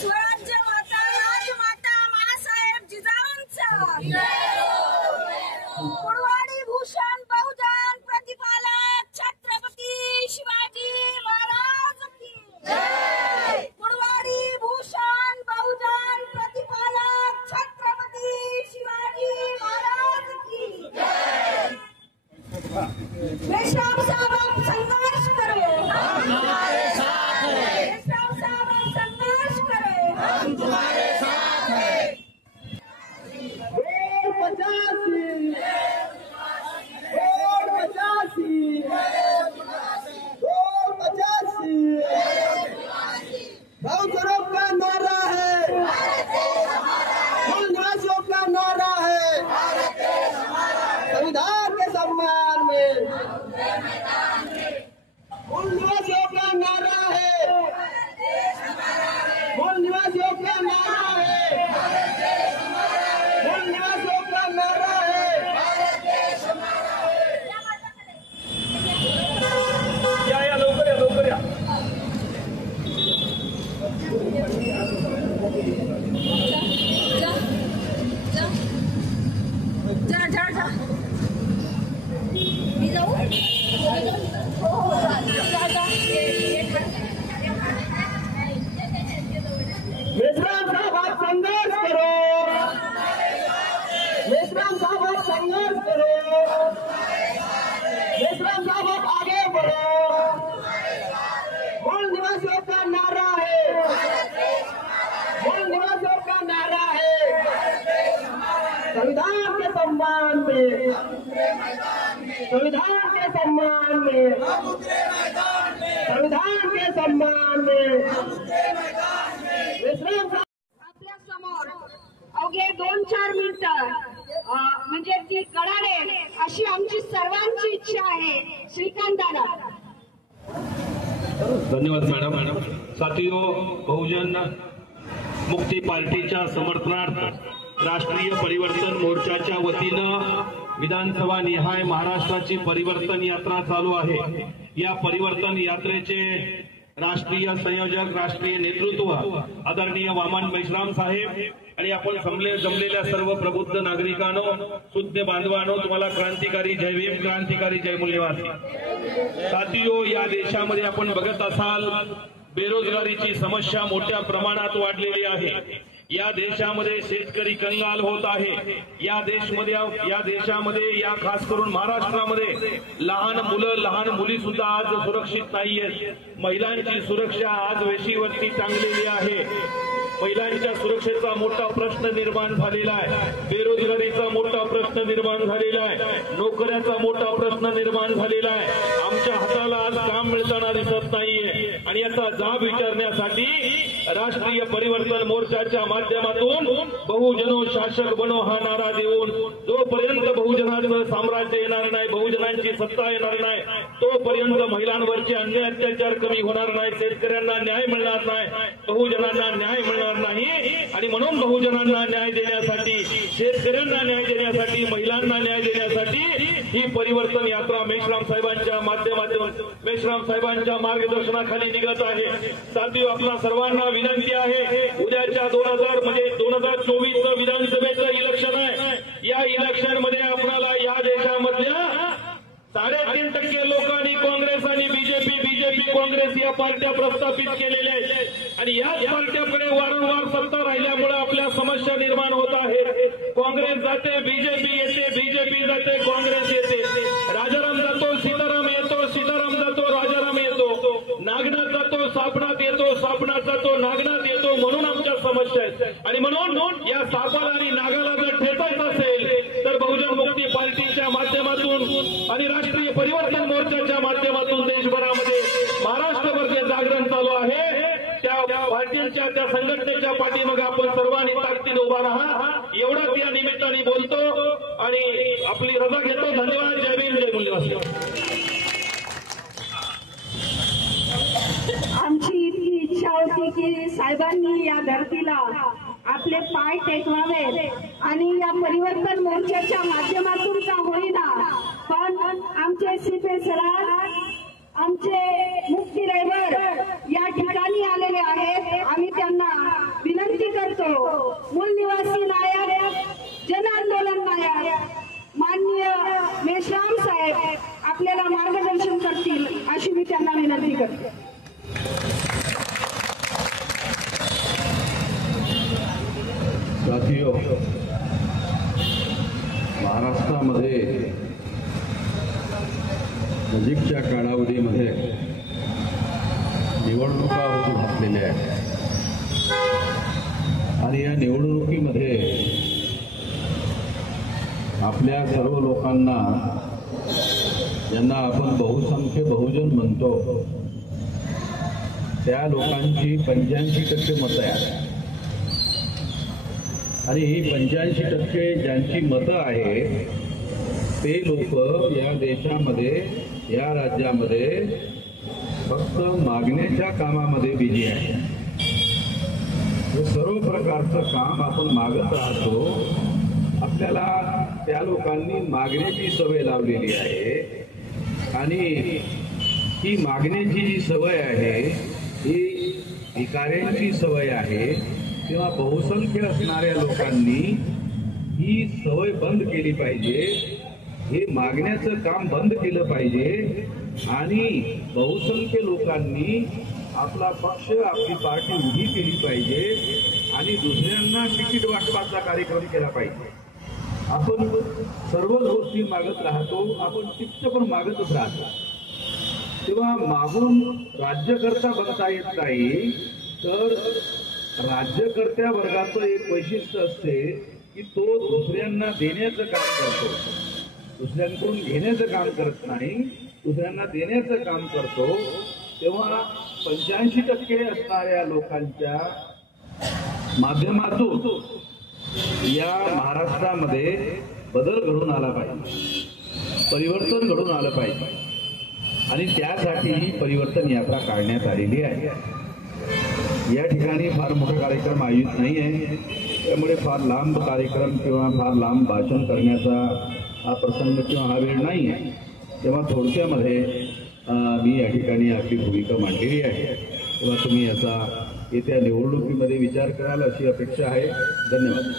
स्वराज्य माता राजमाता मासाहेब जिजाऊंचा कुडवाडी भूषण बहुजन प्रतिपालक छत्रपती शिवाजी महाराज की कुडवाडी भूषण बहुजन प्रतिपालक छत्रपती शिवाजी महाराज की मेश्राम साहब आप संघर्ष करो, हमारे साथ हैं। मेश्राम साहब आप संघर्ष करो, हम तुम्हारे साथ हैं। 285 बहुजनों का नारा है, मूल निवासियों का नारा है, संविधान के सम्मान में मूल निवासियों का नारा है, मूल निवासियों का नारा है, मूल निवासियों का नारा है। या लवकर या जा मी जाऊ हो जा मेश्राम साहब आप संघर्ष करो, मेश्राम साहब आप संघर्ष करो, मेश्राम साहब आप आगे बढ़ो। मूल निवासियों का नारा है, मूल निवासियों का नारा है, संविधान के सम्मान में, संविधान के सम्मान में, संविधान के सम्मान में। आपल्या समोर अवघे 2-4 मिनिटं म्हणजे ती कडाडेल अशी आमची सर्वांची इच्छा आहे। श्रीकांत दादा धन्यवाद मॅडम। साथियो, बहुजन मुक्ती पार्टीच्या समर्थनार्थ राष्ट्रीय परिवर्तन मोर्चाच्या वतीनं विधानसभा निहाय महाराष्ट्राची परिवर्तन यात्रा चालू आहे। या परिवर्तन यात्रेचे राष्ट्रीय संयोजक, राष्ट्रीय नेतृत्व आदरणीय वामन मेश्राम साहेब आणि आपण जमलेल्या सर्व प्रबुद्ध नागरिकांनो, शुद्ध बांधवांनो, तुम्हाला क्रांतिकारी जय भीम, क्रांतिकारी जय मूल्यवासी। साथियो, या देशामध्ये आपण बघत असाल बेरोजगारीची समस्या मोठ्या प्रमाणात वाढलेली आहे। या देशामध्ये शेतकरी कंगाल होत आहे। या देशामध्ये या खास करून महाराष्ट्रामध्ये लहान मुलं, लहान मुली सुद्धा आज सुरक्षित नाहीयेत। महिलांची सुरक्षा आज वेशीवरती टांगलेली आहे। महिलांच्या सुरक्षेचा मोठा प्रश्न निर्माण झालेला आहे। बेरोजगारीचा मोठा प्रश्न निर्माण झालेला आहे। नोकऱ्याचा मोठा प्रश्न निर्माण झालेला आहे। आमच्या हाताला आज काम मिळताना दिसत नाहीये आणि याचा जाब विचारण्यासाठी राष्ट्रीय परिवर्तन मोर्चाच्या माध्यमातून बहुजनो शासक बनो हा नारा देऊन जोपर्यंत बहुजनांचं साम्राज्य येणार नाही, बहुजनांची सत्ता येणार नाही, तोपर्यंत महिलांवरचे अन्याय अत्याचार कमी होणार नाही, शेतकऱ्यांना न्याय मिळणार नाही, बहुजनांना न्याय मिळणार नाही। आणि म्हणून बहुजनांना न्याय देण्यासाठी, शेतकऱ्यांना न्याय देण्यासाठी, महिलांना न्याय देण्यासाठी ही परिवर्तन यात्रा मेश्राम साहेबांच्या माध्यमातून, मेश्राम साहेबांच्या मार्गदर्शनाखाली निघत आहे। साथियो, आपल्या सर्वांना विनंती आहे, उद्याच्या 2024 विधानसभेचं इलेक्शन आहे। या इलेक्शन मध्ये आपल्याला या देशामधल्या 3.5% लोकांनी काँग्रेस आणि बीजेपी काँग्रेस या पार्ट्या प्रस्थापित केलेल्या आहेत आणि याच पार्ट्याकडे वारंवार सत्ता राहिल्यामुळे आपल्या समस्या निर्माण होत आहेत। काँग्रेस जाते, बीजेपी येते, बीजेपी जाते, काँग्रेस येते, राजाराम जातो, सीताराम येतो, सीताराम जातो, राजाराम येतो, नागनाथ जातो, सापनाथ येतो, सापनाथ जातो, नागनाथ येतो। म्हणून आमच्या समस्या आहेत आणि म्हणून या सापाला आणि नागाला जर ठेचायचं असेल तर बहुजन मुक्ती पार्टीच्या माध्यमातून आणि राष्ट्रीय परिवर्तन मोर्चाच्या माध्यमातून देशभरामध्ये, महाराष्ट्रभर पक्षाच्या त्या संघटनेच्या पाठीमागे आपण सर्वांनी ताकदीने उभा राहा एवढंच या निमित्ताने बोलतो आणि आपली रजा घेतो. धन्यवाद. जय भीम, जय मूल्यवासी. आमची इतकी इच्छा होती की साहेबांनी या धरतीला आपले पाय टेकवावे आणि या परिवर्तन मोर्चाच्या माध्यमातून का होईना पण आमचे सीपे सराफ आमचे मुक्ती रैबर या ठिकाणी आलेले आहेत. आम्ही त्यांना विनंती करतो मूल निवासी नायक जन आंदोलन नायक माननीय मेश्राम साहेब आपल्याला मार्गदर्शन करतील अशी मी त्यांना विनंती करते. साथियो, महाराष्ट्रामध्ये नजीकच्या कालावधीमध्ये निवडणुका होऊ घातलेल्या आहेत आणि या निवडणुकीमध्ये आपल्या सर्व लोकांना ज्यांना आपण बहुसंख्य बहुजन म्हणतो त्या लोकांची 85% मतं आहेत आणि ही 85% ज्यांची मतं आहे ते लोक या देशामध्ये या राज्यामध्ये फक्त मागण्याच्या कामामध्ये बिझी आहे. हे सर्व प्रकारचं काम आपण मागत राहतो. आपल्याला त्या लोकांनी मागण्याची सवय लावलेली आहे आणि ही मागण्याची जी सवय आहे ही भिकाऱ्यांची सवय आहे. तेव्हा बहुसंख्य असणाऱ्या लोकांनी ही सवय बंद केली पाहिजे. हे मागण्याचं काम बंद केलं पाहिजे आणि बहुसंख्य लोकांनी आपला पक्ष आपली पार्टी उभी केली पाहिजे आणि दुसऱ्यांना तिकीट वाटपाचा कार्यक्रम केला पाहिजे. आपण सर्वच गोष्टी मागत राहतो. आपण तिथं पण मागतच राहतो. तेव्हा मागून राज्यकर्ता बनता येत नाही. तर राज्यकर्त्या वर्गाचं एक वैशिष्ट्य असते की तो दुसऱ्यांना देण्याचं काम करतो. दुसऱ्यांकडून घेण्याचं काम करत नाही, दुसऱ्यांना देण्याचं काम करतो. तेव्हा 85% असणाऱ्या लोकांच्या माध्यमातून या महाराष्ट्रामध्ये बदल घडून आला पाहिजे, परिवर्तन घडून आलं पाहिजे आणि त्यासाठी ही परिवर्तन यात्रा काढण्यात आलेली आहे. या ठिकाणी फार मोठा कार्यक्रम आयोजित नाही आहे. त्यामुळे फार लांब कार्यक्रम किंवा फार लांब भाषण करण्याचा हा प्रसंग किंवा हा वेळ नाही आहे. तेव्हा थोडक्यामध्ये मी या ठिकाणी आपली भूमिका मांडलेली आहे. तेव्हा तुम्ही याचा येत्या निवडणुकीमध्ये विचार कराल अशी अपेक्षा आहे. धन्यवाद.